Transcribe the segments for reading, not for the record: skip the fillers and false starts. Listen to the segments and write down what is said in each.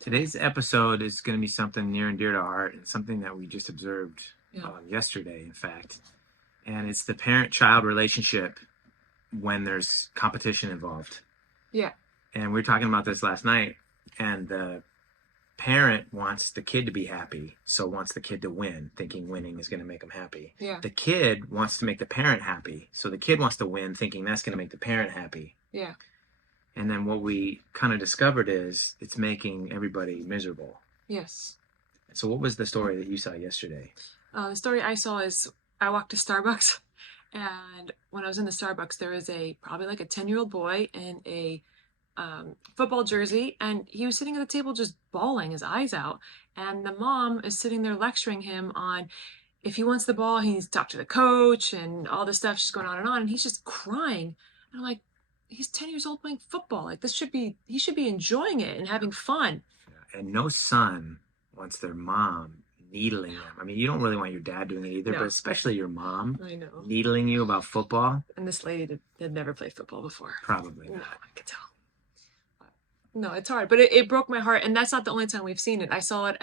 Today's episode is going to be something near and dear to our heart and something that we just observed yesterday, in fact. And it's the parent-child relationship when there's competition involved. Yeah. And we were talking about this last night, and the parent wants the kid to be happy, so wants the kid to win, thinking winning is going to make them happy. Yeah. The kid wants to make the parent happy, so the kid wants to win, thinking that's going to make the parent happy. Yeah. And then what we kind of discovered is it's making everybody miserable. Yes. So what was the story that you saw yesterday? The story I saw is I walked to Starbucks, and when I was in the Starbucks, there was probably like a 10-year-old boy in a football jersey, and he was sitting at the table just bawling his eyes out. And the mom is sitting there lecturing him on if he wants the ball, he needs to talk to the coach and all this stuff. She's going on, and he's just crying. And I'm like, he's 10 years old playing football. Like he should be enjoying it and having fun. And no son wants their mom needling them. I mean, you don't really want your dad doing it either, but especially your mom needling you about football. And this lady had never played football before. Probably not. No, I could tell. No, it's hard, but it broke my heart, and that's not the only time we've seen it. I saw it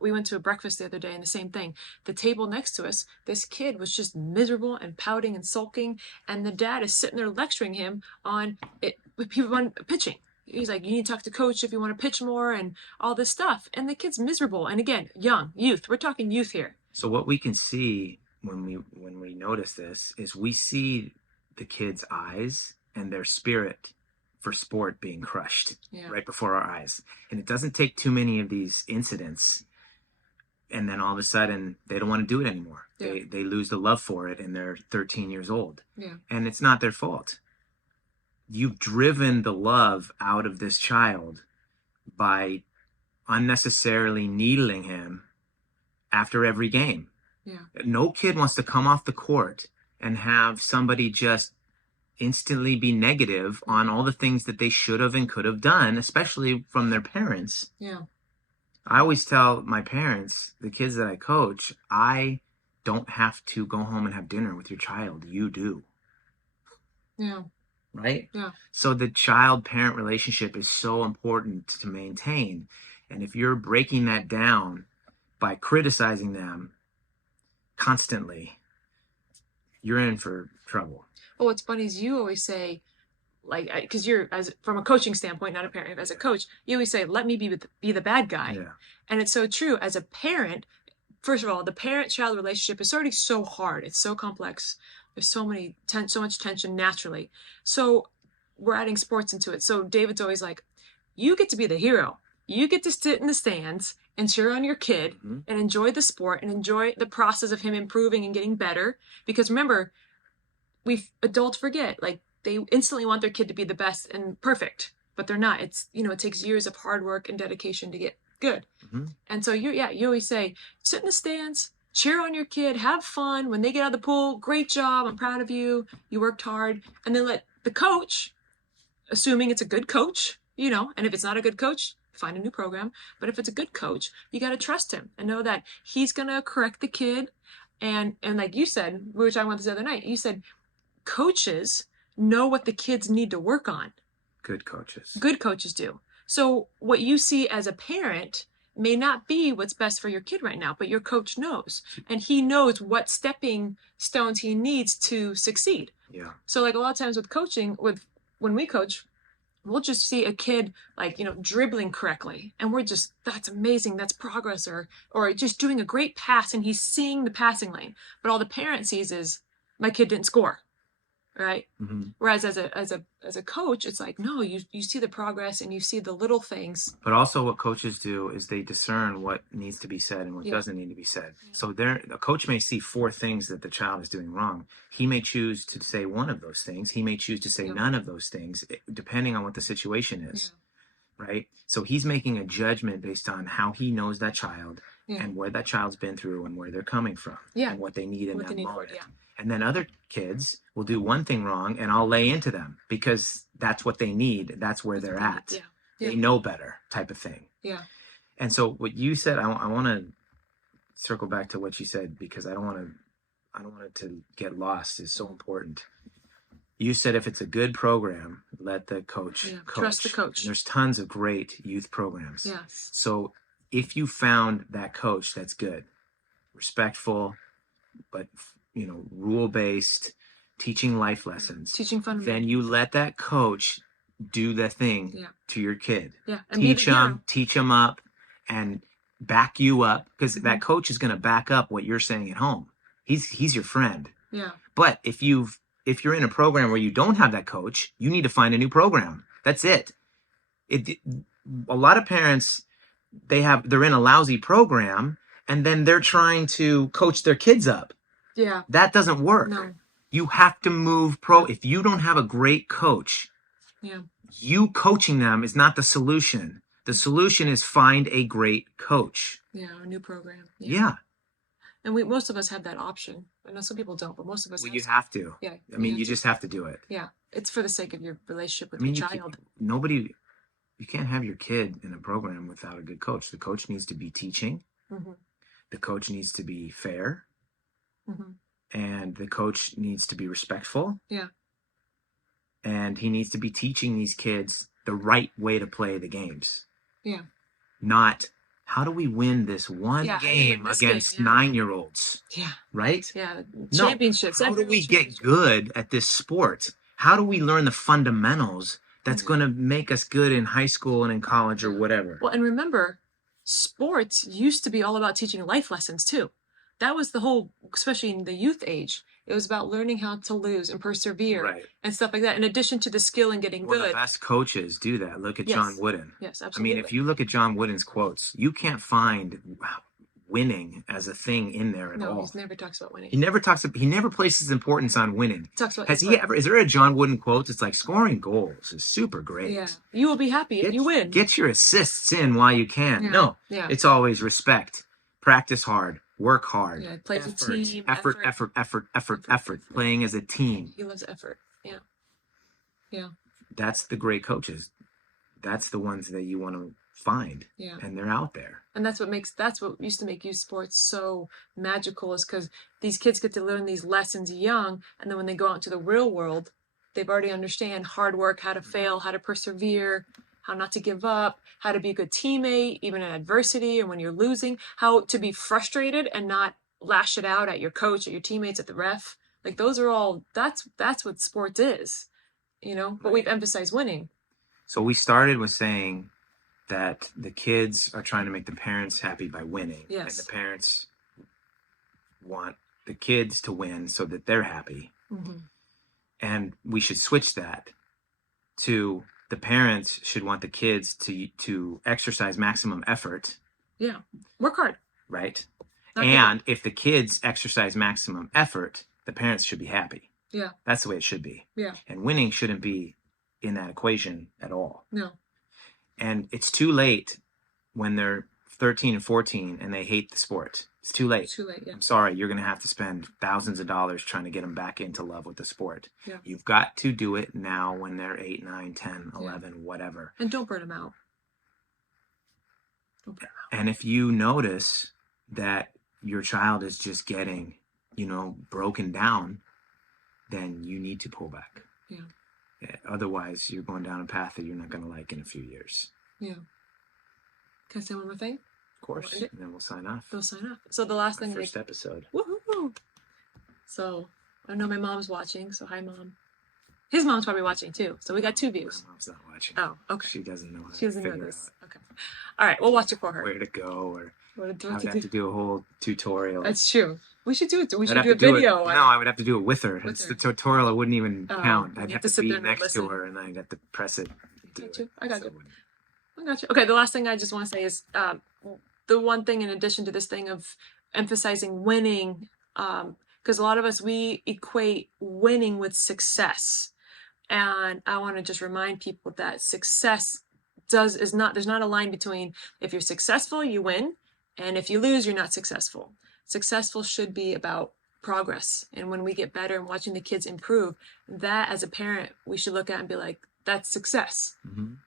we went to a breakfast the other day, and the same thing. The table next to us, this kid was just miserable and pouting and sulking, and the dad is sitting there lecturing him on it. People want pitching. He's like, you need to talk to coach if you want to pitch more and all this stuff. And the kid's miserable. And again, youth. We're talking youth here. So what we can see when we notice this is we see the kid's eyes and their spirit for sport being crushed right before our eyes. And it doesn't take too many of these incidents, and then all of a sudden they don't want to do it anymore. They lose the love for it, and they're 13 years old. And it's not their fault. You've driven the love out of this child by unnecessarily needling him after every game. No kid wants to come off the court and have somebody just instantly be negative on all the things that they should have and could have done, especially from their parents. I always tell my parents, the kids that I coach, I don't have to go home and have dinner with your child. You do. Right? So the child-parent relationship is so important to maintain. And if you're breaking that down by criticizing them constantly, you're in for trouble. Oh, what's funny is you always say, like, because you're, from a coaching standpoint, not a parent, as a coach, you always say, let me be the bad guy. And it's so true. As a parent, first of all, the parent-child relationship is already so hard. It's so complex. There's so much tension naturally. So we're adding sports into it. So David's always like, you get to be the hero. You get to sit in the stands and cheer on your kid and enjoy the sport and enjoy the process of him improving and getting better. Because remember, adults forget, like, they instantly want their kid to be the best and perfect, but they're not. It's, it takes years of hard work and dedication to get good. And so you always say, sit in the stands, cheer on your kid, have fun. When they get out of the pool, great job, I'm proud of you, you worked hard. And then let the coach, assuming it's a good coach, and if it's not a good coach, find a new program. But if it's a good coach, you got to trust him and know that he's going to correct the kid. And like you said, we were talking about this the other night, you said coaches know what the kids need to work on. Good coaches do. So what you see as a parent may not be what's best for your kid right now, but your coach knows, and he knows what stepping stones he needs to succeed. So like a lot of times with coaching, when we coach, we'll just see a kid like, dribbling correctly, and we're just, that's amazing, that's progress, or just doing a great pass, and he's seeing the passing lane. But all the parent sees is, my kid didn't score. Right? Whereas as a coach, it's like, no, you see the progress and you see the little things. But also what coaches do is they discern what needs to be said and what doesn't need to be said. So a coach may see 4 things that the child is doing wrong. He may choose to say one of those things. He may choose to say none of those things, depending on what the situation is. Right? So he's making a judgment based on how he knows that child and where that child's been through and where they're coming from and what they need in that moment. And then other kids will do one thing wrong, and I'll lay into them because that's what they need. That's where they're at. They know better, type of thing. And so what you said, I want to circle back to what you said, because I don't want it to get lost. It's so important. You said if it's a good program, let the coach coach. Trust the coach. And there's tons of great youth programs. Yes. So if you found that coach that's good, respectful, but rule-based, teaching life lessons, teaching fundamentals, then you let that coach do the thing to your kid. Yeah. And teach them up, and back you up, because that coach is going to back up what you're saying at home. He's your friend. Yeah. But if you're in a program where you don't have that coach, you need to find a new program. That's it. A lot of parents, they're in a lousy program, and then they're trying to coach their kids up. Yeah. That doesn't work. No. You have to move if you don't have a great coach, you coaching them is not the solution. The solution is find a great coach. Yeah, a new program. Yeah. And most of us have that option. I know some people don't, but most of us you have to. Yeah. I mean, you just have to do it. Yeah. It's for the sake of your relationship with your child. You can't have your kid in a program without a good coach. The coach needs to be teaching. Mm-hmm. The coach needs to be fair. Mm-hmm. And the coach needs to be respectful. Yeah. And he needs to be teaching these kids the right way to play the games. Yeah. Not, how do we win this one game against 9-year-olds? Yeah. Right? Yeah. Championships. How do we get good at this sport? How do we learn the fundamentals that's going to make us good in high school and in college or whatever? Well, and remember, sports used to be all about teaching life lessons too. That was the whole, especially in the youth age. It was about learning how to lose and persevere and stuff like that, in addition to the skill and getting good. The best coaches do that. Look at John Wooden. Yes, absolutely. I mean, if you look at John Wooden's quotes, you can't find winning as a thing in there at all. No, he never talks about winning. He never places importance on winning. He talks about is there a John Wooden quote? It's like, scoring goals is super great. Yeah. You will be happy if you win. Get your assists in while you can. Yeah. It's always respect. Practice hard. Work hard. Yeah, play as a team. Effort. Playing as a team. He loves effort. Yeah. Yeah. That's the great coaches. That's the ones that you want to find. Yeah. And they're out there. And that's what used to make youth sports so magical, is because these kids get to learn these lessons young, and then when they go out into the real world, they've already understand hard work, how to fail, how to persevere, how not to give up, how to be a good teammate, even in adversity and when you're losing, how to be frustrated and not lash it out at your coach, at your teammates, at the ref. Like, those are all, that's what sports is, but we've emphasized winning. So we started with saying that the kids are trying to make the parents happy by winning. Yes. And the parents want the kids to win so that they're happy. Mm-hmm. And we should switch that to, the parents should want the kids to exercise maximum effort. Yeah. Work hard. Right. And if the kids exercise maximum effort, the parents should be happy. Yeah. That's the way it should be. Yeah. And winning shouldn't be in that equation at all. No. And it's too late when they're 13 and 14 and they hate the sport. It's too late. Too late, yeah. I'm sorry, you're going to have to spend thousands of dollars trying to get them back into love with the sport. Yeah. You've got to do it now when they're 8, 9, 10, 11, whatever. And don't burn them out. And if you notice that your child is just getting, broken down, then you need to pull back. Yeah. Otherwise, you're going down a path that you're not going to like in a few years. Yeah. Can I say one more thing? Of course. And then we'll sign off. We'll sign off. So the last thing. First episode. Woohoo! So I know my mom's watching. So hi, Mom. His mom's probably watching too. So we got 2 views. My mom's not watching. Oh, okay. She doesn't know how she doesn't to know figure this. out Okay. All right. We'll watch it for her. Where to go, or what I would have to do a whole tutorial. That's true. We should do it. We should do a video. I would have to do it with her. It's the tutorial. It wouldn't even count. I'd have to be next to her, and I'd have to press it. I got you. Okay. The last thing I just want to say is the one thing in addition to this thing of emphasizing winning, because a lot of us, we equate winning with success. And I want to just remind people that success there's not a line between, if you're successful, you win, and if you lose, you're not successful. Successful should be about progress. And when we get better and watching the kids improve, that as a parent, we should look at and be like, that's success, and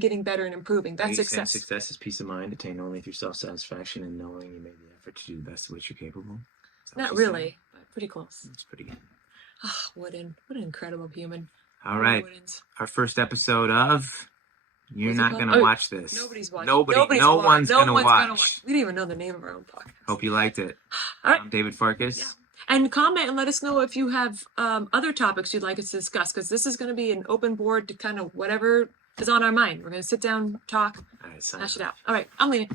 getting better and improving. That's success. Success is peace of mind, attained only through self-satisfaction and knowing you made the effort to do the best of which you're capable. Not really, but pretty close. It's pretty good. What an incredible human. All right. Our first episode of You're Not Gonna Watch This. Nobody's watching. No one's gonna watch. We didn't even know the name of our own podcast. Hope you liked it. All right. I'm David Farkas. Yeah. And comment and let us know if you have other topics you'd like us to discuss, because this is going to be an open board to kind of whatever is on our mind. We're going to sit down, talk, hash it out. All right, I'm leaving.